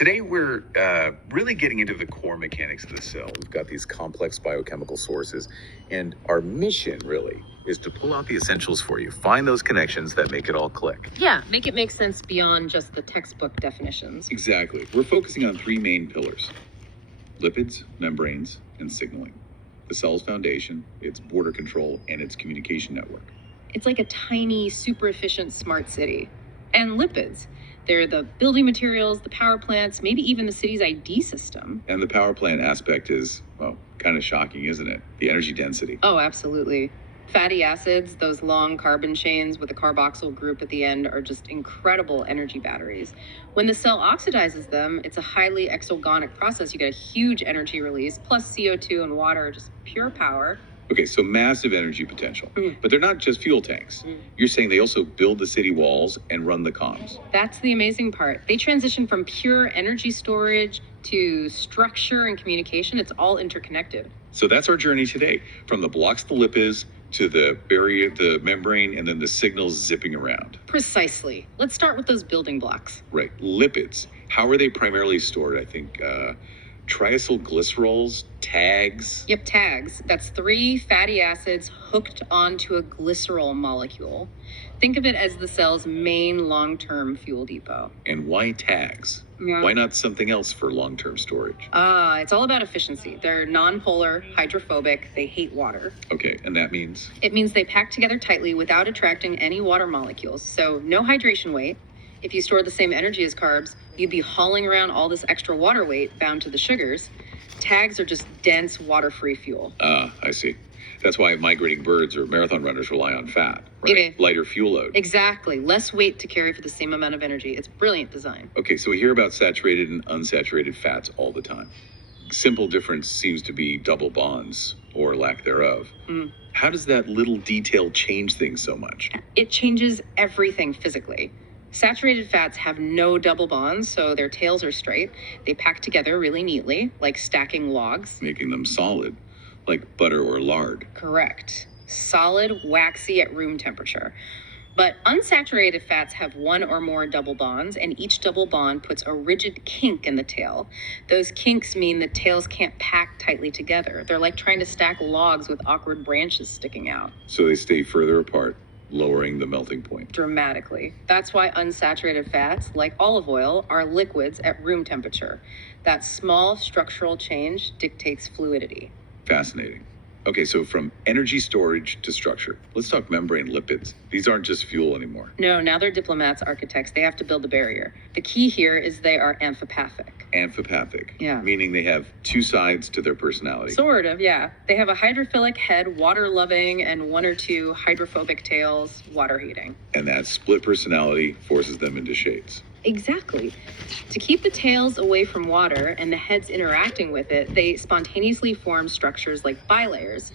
Today, we're really getting into the core mechanics of the cell. We've got these complex biochemical sources, and our mission really is to pull out the essentials for you. Find those connections that make it all click. Yeah, make it make sense beyond just the textbook definitions. Exactly. We're focusing on three main pillars: lipids, membranes, and signaling. The cell's foundation, its border control, and its communication network. It's like a tiny, super efficient smart city. And lipids. They're the building materials, the power plants, maybe even the city's ID system. And the power plant aspect is, well, kind of shocking, isn't it? The energy density. Oh, absolutely. Fatty acids, those long carbon chains with a carboxyl group at the end, are just incredible energy batteries. When the cell oxidizes them, it's a highly exergonic process. You get a huge energy release, plus CO2 and water, just pure power. Okay, so massive energy potential. But they're not just fuel tanks. You're saying they also build the city walls and run the comms. That's the amazing part. They transition from pure energy storage to structure and communication. It's all interconnected. So that's our journey today, from the blocks, the lipids, to the barrier, the membrane, and then the signals zipping around. Precisely. Let's start with those building blocks. Right, lipids. How are they primarily stored? I think triacylglycerols, tags. Yep, tags. That's 3 fatty acids hooked onto a glycerol molecule. Think of it as the cell's main long-term fuel depot. And why tags? Yeah. Why not something else for long-term storage? It's all about efficiency. They're non-polar, hydrophobic, they hate water. Okay, and that means? It means they pack together tightly without attracting any water molecules, so no hydration weight. If you store the same energy as carbs, you'd be hauling around all this extra water weight bound to the sugars. Tags are just dense, water-free fuel. I see. That's why migrating birds or marathon runners rely on fat, right? Okay. Lighter fuel load. Exactly. Less weight to carry for the same amount of energy. It's brilliant design. Okay, so we hear about saturated and unsaturated fats all the time. Simple difference seems to be double bonds or lack thereof. How does that little detail change things so much? It changes everything physically. Saturated fats have no double bonds, so their tails are straight. They pack together really neatly, like stacking logs. Making them solid, like butter or lard. Correct. Solid, waxy at room temperature. But unsaturated fats have 1 or more double bonds, and each double bond puts a rigid kink in the tail. Those kinks mean the tails can't pack tightly together. They're like trying to stack logs with awkward branches sticking out. So they stay further apart, lowering the melting point. Dramatically. That's why unsaturated fats, like olive oil, are liquids at room temperature. That small structural change dictates fluidity. Fascinating. Okay, so from energy storage to structure, let's talk membrane lipids. These aren't just fuel anymore. No, now they're diplomats, architects. They have to build the barrier. The key here is they are amphipathic. Amphipathic. Yeah. Meaning they have 2 sides to their personality. Sort of, yeah. They have a hydrophilic head, water-loving, and 1 or 2 hydrophobic tails, water-hating. And that split personality forces them into shades. Exactly. To keep the tails away from water and the heads interacting with it, they spontaneously form structures like bilayers.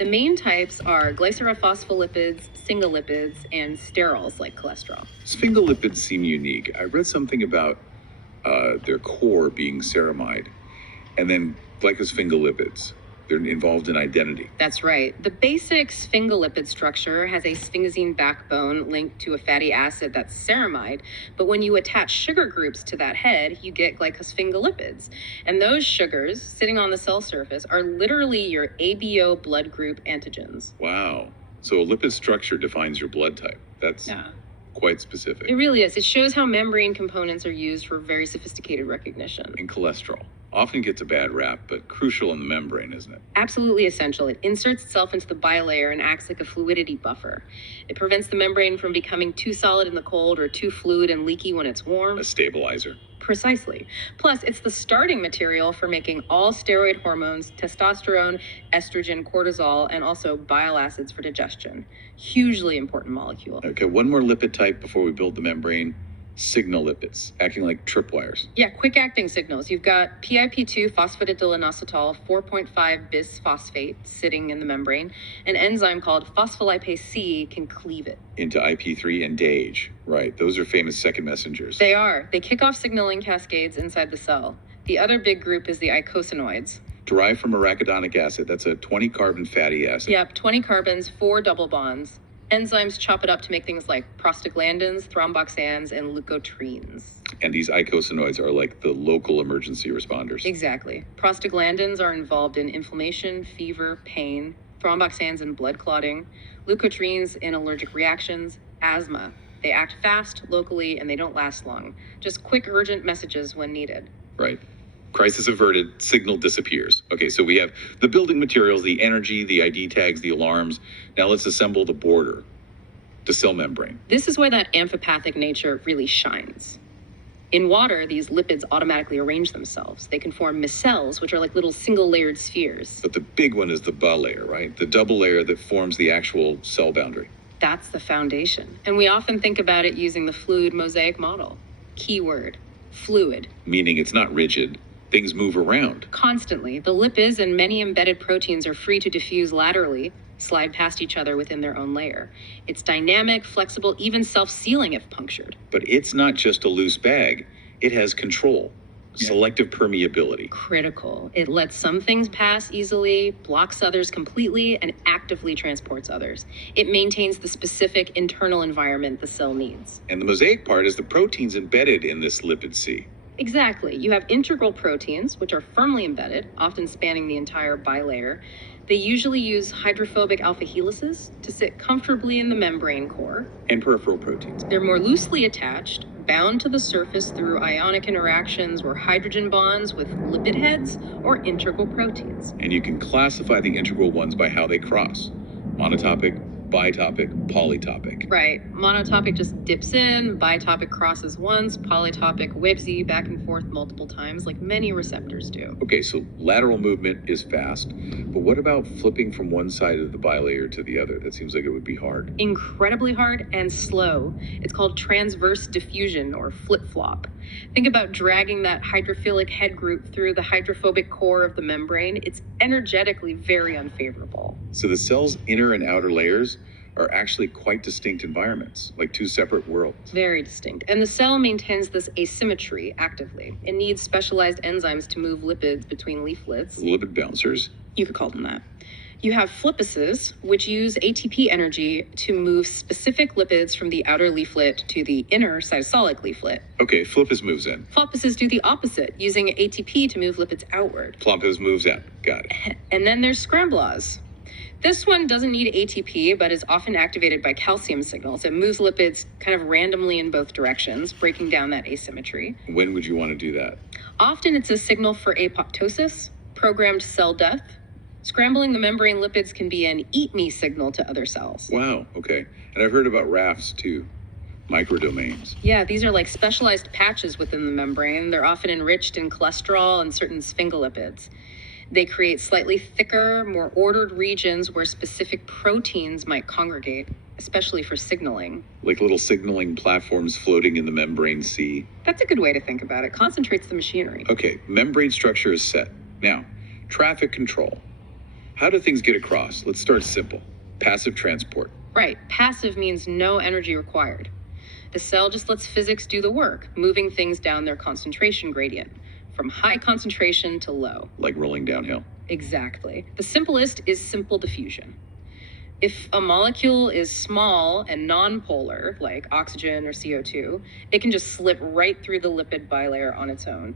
The main types are glycerophospholipids, sphingolipids, and sterols like cholesterol. Sphingolipids seem unique. I read something about their core being ceramide, and then glycosphingolipids. They're involved in identity. That's right. The basic sphingolipid structure has a sphingosine backbone linked to a fatty acid that's ceramide, but when you attach sugar groups to that head, you get glycosphingolipids. And those sugars sitting on the cell surface are literally your ABO blood group antigens. Wow. So a lipid structure defines your blood type. That's quite specific. It really is. It shows how membrane components are used for very sophisticated recognition. And cholesterol often gets a bad rap, but crucial in the membrane, isn't it? Absolutely essential. It inserts itself into the bilayer and acts like a fluidity buffer. It prevents the membrane from becoming too solid in the cold or too fluid and leaky when it's warm. A stabilizer. Precisely. Plus, it's the starting material for making all steroid hormones, testosterone, estrogen, cortisol, and also bile acids for digestion. Hugely important molecule. Okay, one more lipid type before we build the membrane. Signal lipids, acting like tripwires. Yeah, quick acting signals. You've got PIP2 phosphatidylinositol 4.5 bisphosphate sitting in the membrane. An enzyme called phospholipase C can cleave it into IP3 and DAGE. Right, those are famous second messengers. They are. They kick off signaling cascades inside the cell. The other big group is the eicosanoids. Derived from arachidonic acid. That's a 20 carbon fatty acid. Yep, 20 carbons, 4 double bonds. Enzymes chop it up to make things like prostaglandins, thromboxans, and leukotrienes. And these eicosanoids are like the local emergency responders. Exactly. Prostaglandins are involved in inflammation, fever, pain, thromboxans in blood clotting, leukotrienes in allergic reactions, asthma. They act fast, locally, and they don't last long. Just quick, urgent messages when needed. Right. Crisis averted, signal disappears. Okay, so we have the building materials, the energy, the ID tags, the alarms. Now let's assemble the border, the cell membrane. This is where that amphipathic nature really shines. In water, these lipids automatically arrange themselves. They can form micelles, which are like little single-layered spheres. But the big one is the bilayer, right? The double layer that forms the actual cell boundary. That's the foundation. And we often think about it using the fluid mosaic model. Keyword, fluid. Meaning it's not rigid. Things move around. Constantly. The lipids and many embedded proteins are free to diffuse laterally, slide past each other within their own layer. It's dynamic, flexible, even self-sealing if punctured. But it's not just a loose bag. It has control, selective permeability. Critical. It lets some things pass easily, blocks others completely, and actively transports others. It maintains the specific internal environment the cell needs. And the mosaic part is the proteins embedded in this lipid sea. Exactly. You have integral proteins, which are firmly embedded, often spanning the entire bilayer. They usually use hydrophobic alpha helices to sit comfortably in the membrane core. And peripheral proteins. They're more loosely attached, bound to the surface through ionic interactions or hydrogen bonds with lipid heads or integral proteins. And you can classify the integral ones by how they cross. Monotopic, bitopic, polytopic. Right. Monotopic just dips in, bitopic crosses once, polytopic whipsy back and forth multiple times, like many receptors do. Okay, so lateral movement is fast, but what about flipping from one side of the bilayer to the other? That seems like it would be hard. Incredibly hard and slow. It's called transverse diffusion or flip-flop. Think about dragging that hydrophilic head group through the hydrophobic core of the membrane. It's energetically very unfavorable. So the cell's inner and outer layers are actually quite distinct environments, like two separate worlds. Very distinct. And the cell maintains this asymmetry actively. It needs specialized enzymes to move lipids between leaflets. Lipid bouncers. You could call them that. You have flipases, which use ATP energy to move specific lipids from the outer leaflet to the inner cytosolic leaflet. Okay, flippus moves in. Flopuses do the opposite, using ATP to move lipids outward. Floppus moves out. Got it. And then there's scramblase. This one doesn't need ATP, but is often activated by calcium signals. It moves lipids kind of randomly in both directions, breaking down that asymmetry. When would you want to do that? Often it's a signal for apoptosis, programmed cell death. Scrambling the membrane lipids can be an eat me signal to other cells. Wow, okay. And I've heard about rafts too, microdomains. Yeah, these are like specialized patches within the membrane. They're often enriched in cholesterol and certain sphingolipids. They create slightly thicker, more ordered regions where specific proteins might congregate, especially for signaling. Like little signaling platforms floating in the membrane sea. That's a good way to think about it. Concentrates the machinery. Okay, membrane structure is set. Now, traffic control. How do things get across? Let's start simple. Passive transport. Right. Passive means no energy required. The cell just lets physics do the work, moving things down their concentration gradient, from high concentration to low. Like rolling downhill. Exactly. The simplest is simple diffusion. If a molecule is small and nonpolar, like oxygen or CO2, it can just slip right through the lipid bilayer on its own.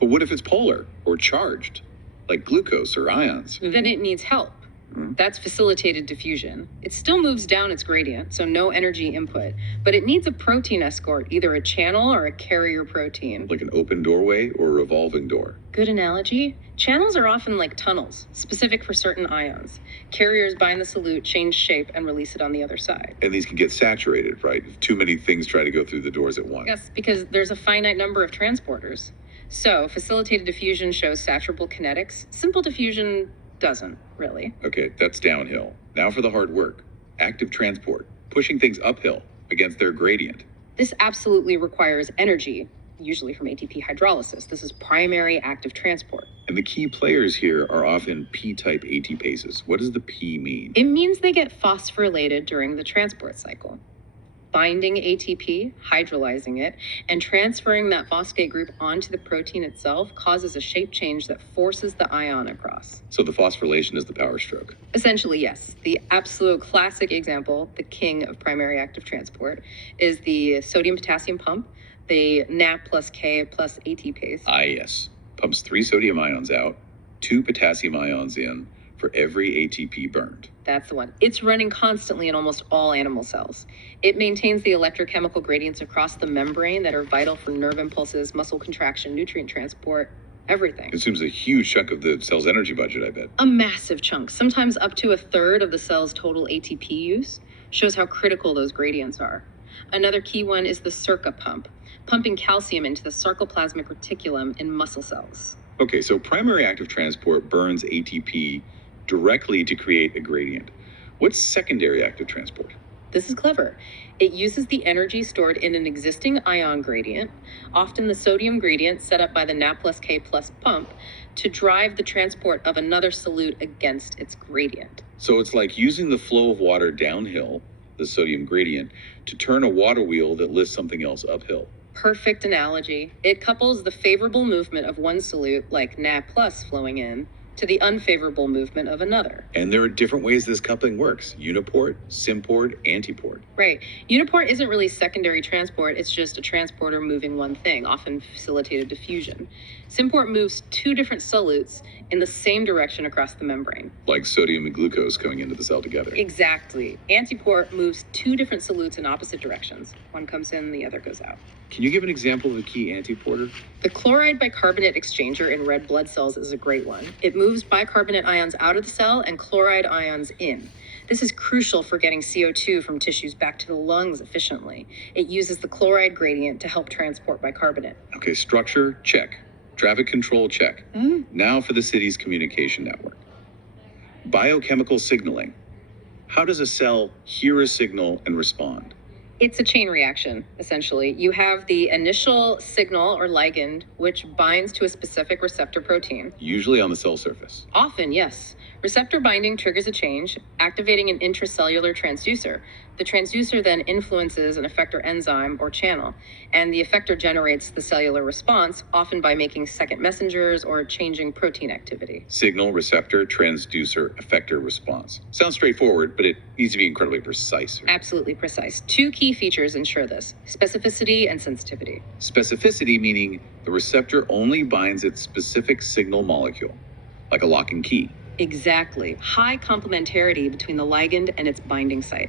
But what if it's polar or charged, like glucose or ions? Then it needs help. That's facilitated diffusion. It still moves down its gradient, so no energy input, but it needs a protein escort, either a channel or a carrier protein. Like an open doorway or a revolving door. Good analogy. Channels are often like tunnels, specific for certain ions. Carriers bind the solute, change shape, and release it on the other side. And these can get saturated, right? If too many things try to go through the doors at once. Yes, because there's a finite number of transporters. So facilitated diffusion shows saturable kinetics. Simple diffusion doesn't, really. Okay, that's downhill. Now for the hard work. Active transport. Pushing things uphill against their gradient. This absolutely requires energy, usually from ATP hydrolysis. This is primary active transport. And the key players here are often P-type ATPases. What does the P mean? It means they get phosphorylated during the transport cycle. binding ATP, hydrolyzing it, and transferring that phosphate group onto the protein itself causes a shape change that forces the ion across. So the phosphorylation is the power stroke. Essentially, yes. The absolute classic example, the king of primary active transport, is the sodium-potassium pump, the NAP plus K plus ATPase. Yes. Pumps 3 sodium ions out, 2 potassium ions in for every ATP burned. That's the one. It's running constantly in almost all animal cells. It maintains the electrochemical gradients across the membrane that are vital for nerve impulses, muscle contraction, nutrient transport, everything. Consumes a huge chunk of the cell's energy budget, I bet. A massive chunk, sometimes up to a third of the cell's total ATP use, shows how critical those gradients are. Another key one is the SERCA pump, pumping calcium into the sarcoplasmic reticulum in muscle cells. Okay, so primary active transport burns ATP directly to create a gradient. What's secondary active transport? This is clever. It uses the energy stored in an existing ion gradient, often the sodium gradient set up by the NAP plus K plus pump, to drive the transport of another solute against its gradient. So it's like using the flow of water downhill, the sodium gradient, to turn a water wheel that lifts something else uphill. Perfect analogy. It couples the favorable movement of one solute, like NAP plus flowing in, to the unfavorable movement of another. And there are different ways this coupling works: uniport, symport, antiport. Right. Uniport isn't really secondary transport, it's just a transporter moving one thing, often facilitated diffusion. Symport moves 2 different solutes in the same direction across the membrane. Like sodium and glucose going into the cell together. Exactly. Antiport moves 2 different solutes in opposite directions. One comes in, the other goes out. Can you give an example of a key antiporter? The chloride bicarbonate exchanger in red blood cells is a great one. It moves bicarbonate ions out of the cell and chloride ions in. This is crucial for getting CO2 from tissues back to the lungs efficiently. It uses the chloride gradient to help transport bicarbonate. Okay, structure, check. Traffic control, check. Now for the city's communication network. Biochemical signaling. How does a cell hear a signal and respond? It's a chain reaction, essentially. You have the initial signal or ligand, which binds to a specific receptor protein. Usually on the cell surface. Often, yes. Receptor binding triggers a change, activating an intracellular transducer. The transducer then influences an effector enzyme or channel, and the effector generates the cellular response, often by making second messengers or changing protein activity. Signal, receptor, transducer, effector, response. Sounds straightforward, but it needs to be incredibly precise. Absolutely precise. 2 key features ensure this: specificity and sensitivity. Specificity meaning the receptor only binds its specific signal molecule, like a lock and key. Exactly. High complementarity between the ligand and its binding site.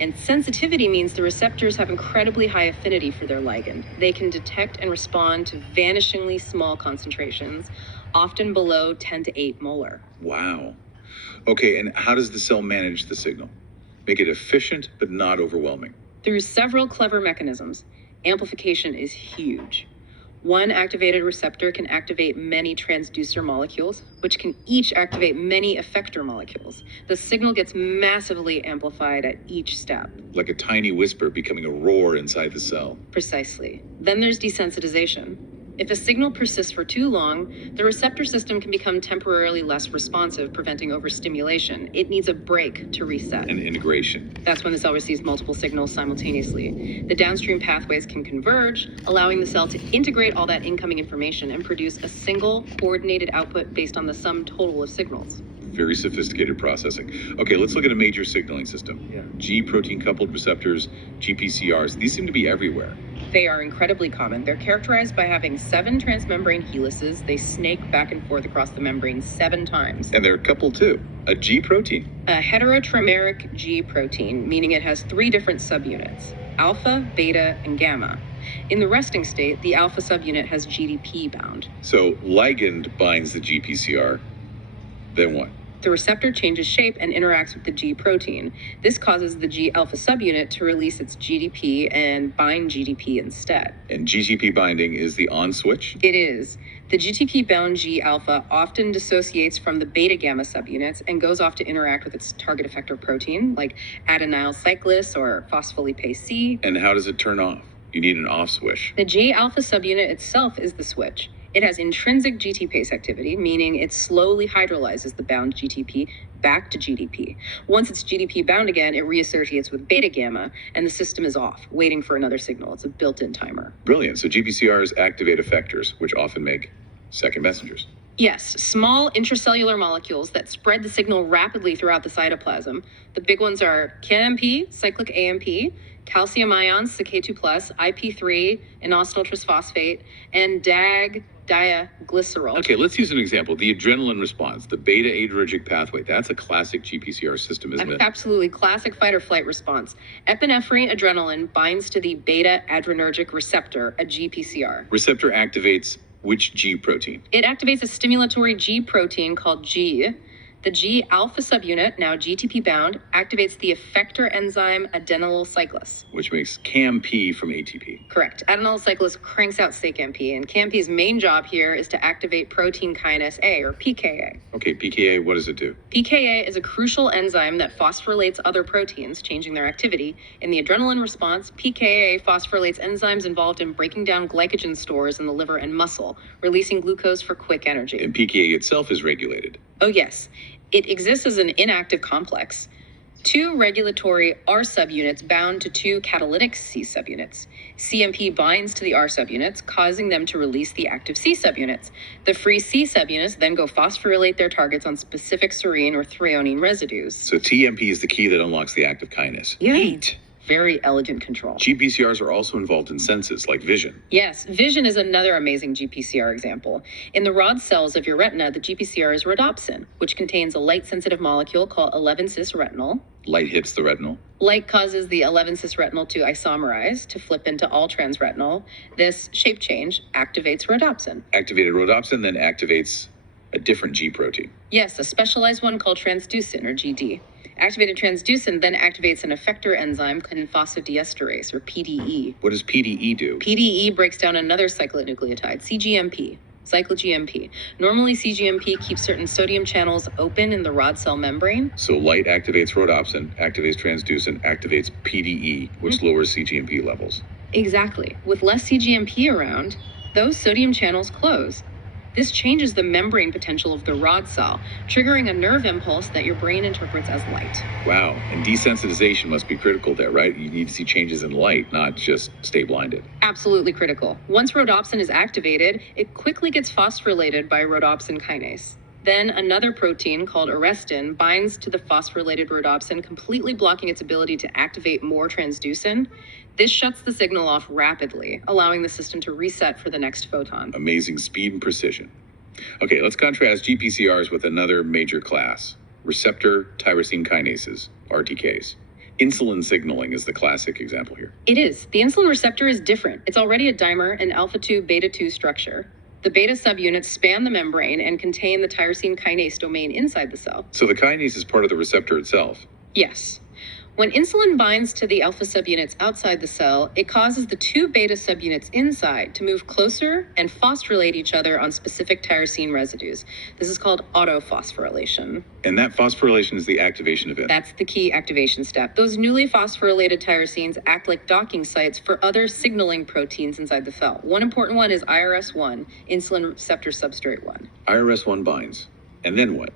And sensitivity means the receptors have incredibly high affinity for their ligand. They can detect and respond to vanishingly small concentrations, often below 10 to 8 molar. Wow. Okay, and how does the cell manage the signal? Make it efficient, but not overwhelming. Through several clever mechanisms. Amplification is huge. One activated receptor can activate many transducer molecules, which can each activate many effector molecules. The signal gets massively amplified at each step. Like a tiny whisper becoming a roar inside the cell. Precisely. Then there's desensitization. If a signal persists for too long, the receptor system can become temporarily less responsive, preventing overstimulation. It needs a break to reset. And integration. That's when the cell receives multiple signals simultaneously. The downstream pathways can converge, allowing the cell to integrate all that incoming information and produce a single coordinated output based on the sum total of signals. Very sophisticated processing. Okay, let's look at a major signaling system. G protein coupled receptors, GPCRs. These seem to be everywhere. They are incredibly common. They're characterized by having 7 transmembrane helices. They snake back and forth across the membrane 7 times. And they're coupled too. A G protein. A heterotrimeric G protein, meaning it has 3 different subunits: alpha, beta, and gamma. In the resting state, the alpha subunit has GDP bound. So ligand binds the GPCR. Then what? The receptor changes shape and interacts with the G protein. This causes the G alpha subunit to release its GDP and bind GDP instead. And GGP binding is the on switch? It is. The GTP bound G alpha often dissociates from the beta gamma subunits and goes off to interact with its target effector protein, like adenyl cyclase or phospholipase C. And how does it turn off? You need an off switch. The J alpha subunit itself is the switch. It has intrinsic GTPase activity, meaning it slowly hydrolyzes the bound GTP back to GDP. Once it's GDP bound again, it reassociates with beta gamma, and the system is off, waiting for another signal. It's a built-in timer. Brilliant. So GPCRs activate effectors, which often make second messengers. Yes, small intracellular molecules that spread the signal rapidly throughout the cytoplasm. The big ones are KMP, cyclic AMP, calcium ions, CK2+, IP3, inositol trisphosphate, and DAG, diaglycerol. Okay, let's use an example. The adrenaline response, the beta adrenergic pathway. That's a classic GPCR system, isn't it? Absolutely. Classic fight or flight response. Epinephrine adrenaline binds to the beta adrenergic receptor, a GPCR. Receptor activates which G protein? It activates a stimulatory G protein called G. The G alpha subunit, now GTP bound, activates the effector enzyme adenylyl cyclase. Which makes CAMP from ATP. Correct. Adenylyl cyclase cranks out CAMP, and CAMP's main job here is to activate protein kinase A, or PKA. Okay, PKA, what does it do? PKA is a crucial enzyme that phosphorylates other proteins, changing their activity. In the adrenaline response, PKA phosphorylates enzymes involved in breaking down glycogen stores in the liver and muscle, releasing glucose for quick energy. And PKA itself is regulated. Oh, yes. It exists as an inactive complex. 2 regulatory R subunits bound to 2 catalytic C subunits. CMP binds to the R subunits, causing them to release the active C subunits. The free C subunits then go phosphorylate their targets on specific serine or threonine residues. So TMP is the key that unlocks the active kinase. Neat. Very elegant control. GPCRs are also involved in senses, like vision. Yes, vision is another amazing GPCR example. In the rod cells of your retina, the GPCR is rhodopsin, which contains a light-sensitive molecule called 11-cis-retinol. Light hits the retinal. Light causes the 11-cis-retinol to isomerize, to flip into all-trans-retinol. This shape change activates rhodopsin. Activated rhodopsin then activates a different G protein. Yes, a specialized one called transducin, or GD. Activated transducin then activates an effector enzyme called phosphodiesterase, or PDE. What does PDE do? PDE breaks down another cyclic nucleotide, CGMP, cyclo-GMP. Normally, CGMP keeps certain sodium channels open in the rod cell membrane. So light activates rhodopsin, activates transducin, activates PDE, which lowers CGMP levels. Exactly. With less CGMP around, those sodium channels close. This changes the membrane potential of the rod cell, triggering a nerve impulse that your brain interprets as light. Wow, and desensitization must be critical there, right? You need to see changes in light, not just stay blinded. Absolutely critical. Once rhodopsin is activated, it quickly gets phosphorylated by rhodopsin kinase. Then another protein called arrestin binds to the phosphorylated rhodopsin, completely blocking its ability to activate more transducin. This shuts the signal off rapidly, allowing the system to reset for the next photon. Amazing speed and precision. Okay, let's contrast GPCRs with another major class, receptor tyrosine kinases, RTKs. Insulin signaling is the classic example here. It is. The insulin receptor is different. It's already a dimer and alpha-2 beta-2 structure. The beta subunits span the membrane and contain the tyrosine kinase domain inside the cell. So the kinase is part of the receptor itself. Yes. When insulin binds to the alpha subunits outside the cell, it causes the 2 beta subunits inside to move closer and phosphorylate each other on specific tyrosine residues. This is called autophosphorylation. And that phosphorylation is the activation event. That's the key activation step. Those newly phosphorylated tyrosines act like docking sites for other signaling proteins inside the cell. One important one is IRS1, insulin receptor substrate 1. IRS1 binds. And then what?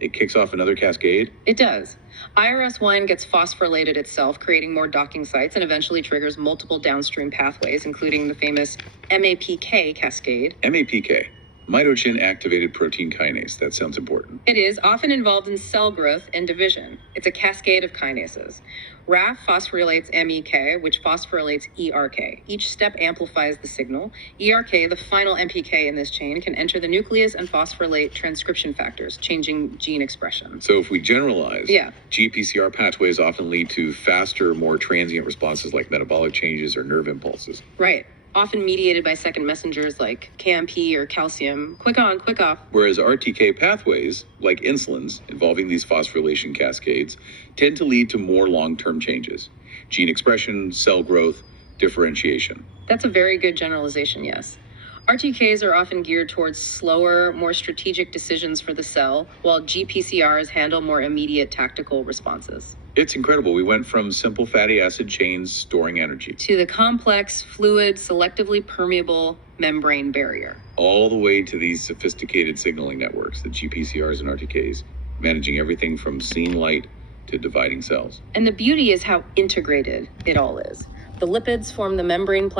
It kicks off another cascade? It does. IRS1 gets phosphorylated itself, creating more docking sites, and eventually triggers multiple downstream pathways, including the famous MAPK cascade. MAPK, mitogen activated protein kinase. That sounds important. It is often involved in cell growth and division. It's a cascade of kinases. RAF phosphorylates MEK, which phosphorylates ERK. Each step amplifies the signal. ERK, the final MPK in this chain, can enter the nucleus and phosphorylate transcription factors, changing gene expression. So if we generalize, Yeah. GPCR pathways often lead to faster, more transient responses like metabolic changes or nerve impulses. Right. Often mediated by second messengers like KMP or calcium. Quick on, quick off. Whereas RTK pathways, like insulins, involving these phosphorylation cascades, tend to lead to more long-term changes. Gene expression, cell growth, differentiation. That's a very good generalization, yes. RTKs are often geared towards slower, more strategic decisions for the cell, while GPCRs handle more immediate tactical responses. It's incredible. We went from simple fatty acid chains storing energy To the complex, fluid, selectively permeable membrane barrier. all the way to these sophisticated signaling networks, the GPCRs and RTKs, managing everything from seeing light to dividing cells. And the beauty is how integrated it all is. The lipids form the membrane